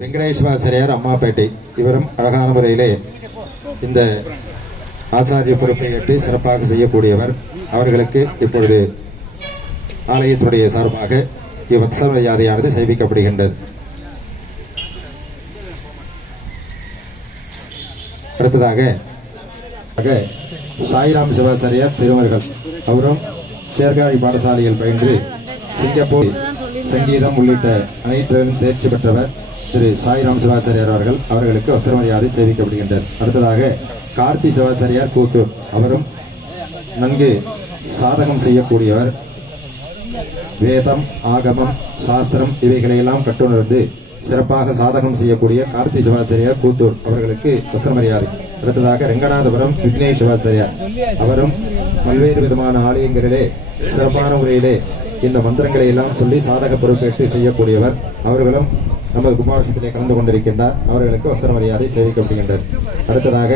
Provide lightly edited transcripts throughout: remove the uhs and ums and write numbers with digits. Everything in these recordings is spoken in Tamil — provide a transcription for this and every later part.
வெங்கடேஸ்வராச்சாரியார் அம்மாப்பேட்டை இவரும் அழகான முறையிலே இந்த ஆச்சாரிய பொறுப்பை ஏற்று சிறப்பாக செய்யக்கூடியவர். அவர்களுக்கு இப்பொழுது ஆலயத்துடைய சார்பாக இவ்வத்சவ மரியாதையானது செய்விக்கப்படுகின்றது. அடுத்ததாக சாய்ராம் சிவாச்சாரியார் திருமர்கள் அவரும் சேர்காழி பாடசாலையில் பயின்று சிங்கப்பூர் சங்கீதம் உள்ளிட்ட அனைத்திலும் தேர்ச்சி பெற்றவர் திரு சாய்ராம் சிவாச்சாரியார் அவர்களுக்கு வஸ்திர மரியாதை செய்விக்கப்படுகின்றது. அடுத்ததாக கார்த்தி சிவாச்சாரியார் கூத்தூர் அவரும் நன்கு சாதகம் செய்யக்கூடியவர். வேதம், ஆகமம், சாஸ்திரம் இவைகளையெல்லாம் கற்றுணர்ந்து சிறப்பாக சாதகம் செய்யக்கூடிய கார்த்தி சிவாச்சாரியார் கூத்தூர் அவர்களுக்கு வஸ்திர மரியாதை. அடுத்ததாக ரெங்கநாதபுரம் விக்னேஷ் சிவாச்சாரியார் அவரும் பல்வேறு விதமான ஆலயங்களிலே சிறப்பான முறையிலே இந்த மந்திரங்களை எல்லாம் சொல்லி சாதக பொறுப்பேற்று செய்யக்கூடியவர். அவர்களும் நமது கும்பாபிஷேகத்திலே கலந்து கொண்டிருக்கின்றார். அவர்களுக்கு வஸ்திர மரியாதை சேவிக்கப்படுகின்றது. அடுத்ததாக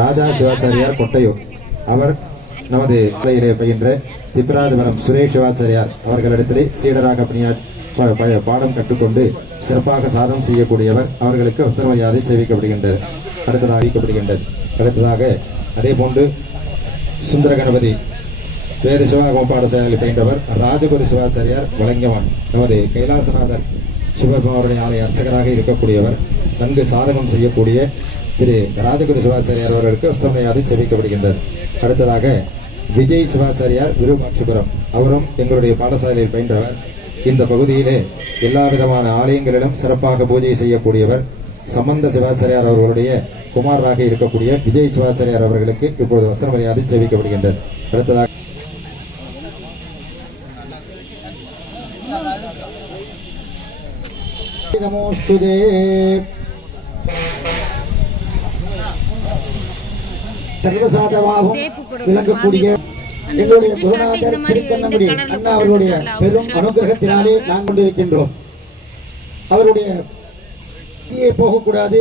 ராஜா சிவாச்சாரியார் கொட்டையூர் அவர் நமது ஆலயிலே பயின்ற திப்பிராதிபுரம் சுரேஷ் சிவாச்சாரியார் அவர்களிடத்திலே சீடராக பாடம் கற்றுக்கொண்டு சிறப்பாக சாதம் செய்யக்கூடியவர். அவர்களுக்கு வஸ்திர மரியாதை சேவிக்கப்படுகின்றது. அடுத்ததாக அதே போன்று சுந்தர கணபதி வேத சிவகோம பாடசாலையில் பயின்றவர் ராஜகுரு சிவாச்சாரியார் வழங்கவான் நமது கைலாசநாதர் சிவபெருமானுடைய ஆலய அர்ச்சகராக இருக்கக்கூடியவர். நன்கு சாதகம் செய்யக்கூடிய திரு ராஜகுரு சிவாச்சாரியார் அவர்களுக்கு வஸ்திர மரியாதை சேவிக்கப்படுகின்றது. அடுத்ததாக விஜய் சிவாச்சாரியார் விருபாட்சிபுரம் அவரும் எங்களுடைய பாடசாலையில் பயின்றவர். இந்த பகுதியிலே எல்லா விதமான ஆலயங்களிலும் சிறப்பாக பூஜை செய்யக்கூடியவர். சம்பந்த சிவாச்சாரியார் அவர்களுடைய குமாரராக இருக்கக்கூடிய விஜய் சிவாச்சாரியார் அவர்களுக்கு இப்பொழுது வஸ்திர மரியாதை சேவிக்கப்படுகின்றது. அடுத்ததாக நமோஸ்துதே சர்வசாதமாகவும் விளங்கக்கூடிய எங்களுடைய குருநாதர் திருக்கண்ணபுரி அண்ணா அவர்களுடைய பெரும் அனுகிரகத்தினாலே நாம் கொண்டிருக்கின்றோம். அவருடைய தீயை போகக்கூடாது,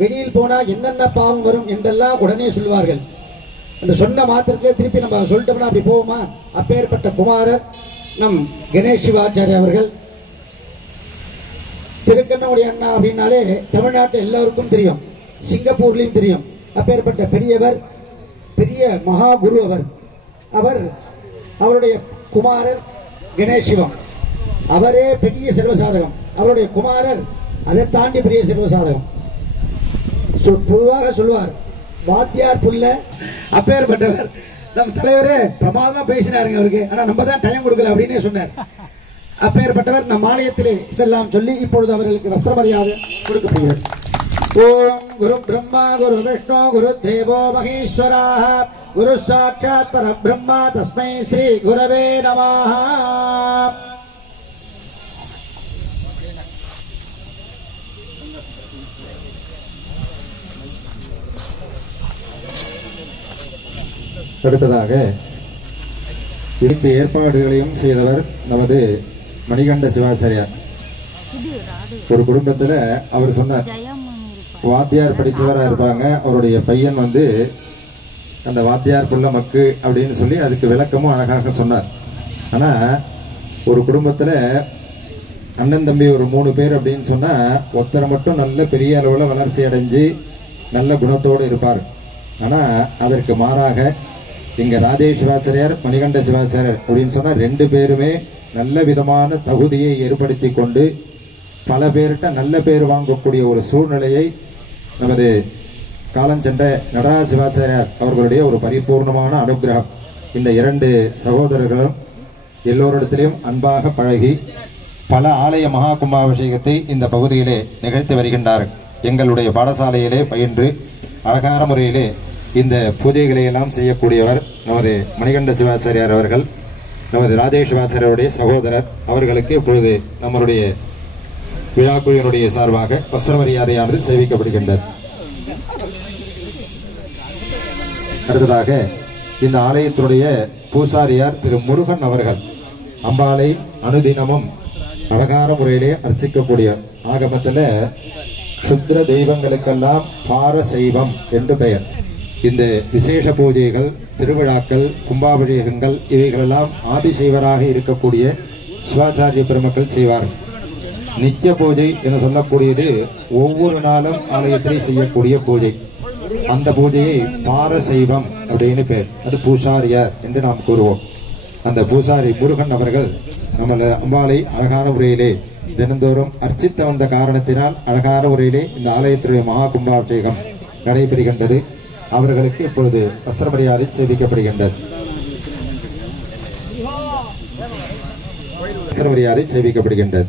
வெளியில் போனா என்னென்ன பாவம் வரும் என்றெல்லாம் உடனே சொல்வார்கள். அந்த சொன்ன மாத்திரத்திலே திருப்பி நம்ம சொல்லிட்டோம்னா அப்படி போவோமா? அப்பேற்பட்ட குமாரர் நம் கணேஷ் சிவாச்சாரிய அவர்கள். திருக்கண்ணபுரி அண்ணா அப்படின்னாலே தமிழ்நாட்டில் எல்லோருக்கும் தெரியும், சிங்கப்பூர்லையும் தெரியும். அப்பேற்பட்ட பெரியவர், பெரிய மகா குரு அவர். அவருடைய குமாரர் கணேஷ் சிவம், அவரே பெரிய சர்வசாதகம். அவருடைய குமாரர் அதை தாண்டி பெரிய சர்வசாதகம். பொதுவாக சொல்லுவார், வாத்தியார் புள்ள. அப்பேற்பட்டவர் நம் தலைவரே பிரமாதமா பேசினாருங்க அவருக்கு. ஆனா நம்ம தான் டைம் கொடுக்கல அப்படின்னு சொன்னார். அப்பேற்பட்டவர் நம் ஆலயத்திலே செல்லாம் சொல்லி இப்பொழுது அவர்களுக்கு வஸ்திர மரியாதை கொடுக்கப்படுகிறது. ஓம் குரு பிரம்மா குரு விஷ்ணு குரு தேவோ மகேஸ்வராः குரு சாட்சாத் பரபிரம்மா தஸ்மை ஸ்ரீ குரவே நமः. அடுத்ததாக இந்த ஏற்பாடுகளையும் செய்தவர் நமது மணிகண்ட சிவாச்சாரியார். ஒரு குடும்பத்துல அவர் சொன்னார், வாத்தியார் படிச்சவரா இருப்பாங்க, அவருடைய பையன் அந்த வாத்தியார் புள்ள மக்கு அப்படின்னு சொல்லி அதுக்கு விளக்கமும் அழகாக சொன்னார். ஆனா ஒரு குடும்பத்துல அண்ணன் தம்பி ஒரு 3 பேர் அப்படின்னு சொன்னா ஒருத்தரை மட்டும் நல்ல பெரிய அளவுல வளர்ச்சி அடைஞ்சு நல்ல குணத்தோடு இருப்பார். ஆனா அதற்கு மாறாக இங்க ராதே சிவாச்சாரியார் மணிகண்ட சிவாச்சாரியார் அப்படின்னு சொன்னா 2 பேருமே நல்ல விதமான தகுதியை ஏற்படுத்தி கொண்டு பல பேர்கிட்ட நல்ல பேர் வாங்கக்கூடிய ஒரு சூழ்நிலையை நமது காலஞ்சென்ற நடராஜ சிவாச்சாரியார் அவர்களுடைய ஒரு பரிபூர்ணமான அனுகிரகம். இந்த 2 சகோதரர்களும் எல்லோரிடத்திலையும் அன்பாக பழகி பல ஆலய மகா கும்பாபிஷேகத்தை இந்த பகுதியிலே நிகழ்த்தி வருகின்றார்கள். எங்களுடைய பாடசாலையிலே பயின்று அழகான முறையிலே இந்த பூஜைகளை எல்லாம் செய்யக்கூடியவர் நமது மணிகண்ட சிவாச்சாரியார் அவர்கள். நமது ராதே சிவாச்சாரியருடைய சகோதரர் அவர்களுக்கு இப்பொழுது நம்மளுடைய விழாக்குழுவினுடைய சார்பாக வஸ்திர மரியாதையானது சேவிக்கப்படுகின்றது. அடுத்ததாக இந்த ஆலயத்தினுடைய பூசாரியார் திரு முருகன் அவர்கள் அம்பாளை அனுதினமும் அழகான முறையிலே அர்ச்சிக்கக்கூடிய ஆகமத்தில் சுத்திர தெய்வங்களுக்கெல்லாம் பாரசைவம் என்று பெயர். இந்த விசேஷ பூஜைகள், திருவிழாக்கள், கும்பாபிஷேகங்கள் இவைகளெல்லாம் ஆதிசைவராக இருக்கக்கூடிய சிவாச்சாரிய பெருமக்கள் செய்வார்கள். நித்திய பூஜை என சொல்லக்கூடியது ஒவ்வொரு நாளும் ஆலயத்திலே செய்யக்கூடிய பூஜை. அந்த பூஜையை பாரசைவம் அப்படின்னு பேர். அது பூசாரியார் என்று நாம் கூறுவோம். அந்த பூசாரி முருகன் அவர்கள் நம்மள அம்பாளை அழகான முறையிலே தினந்தோறும் அர்ச்சித்த வந்த காரணத்தினால் அழகான முறையிலே இந்த ஆலயத்திலே மகா கும்பாபிஷேகம் நடைபெறுகின்றது. அவர்களுக்கு இப்பொழுது வஸ்திர மரியாதை சேவிக்கப்படுகின்றது. வஸ்திர மரியாதை சேவிக்கப்படுகின்றது.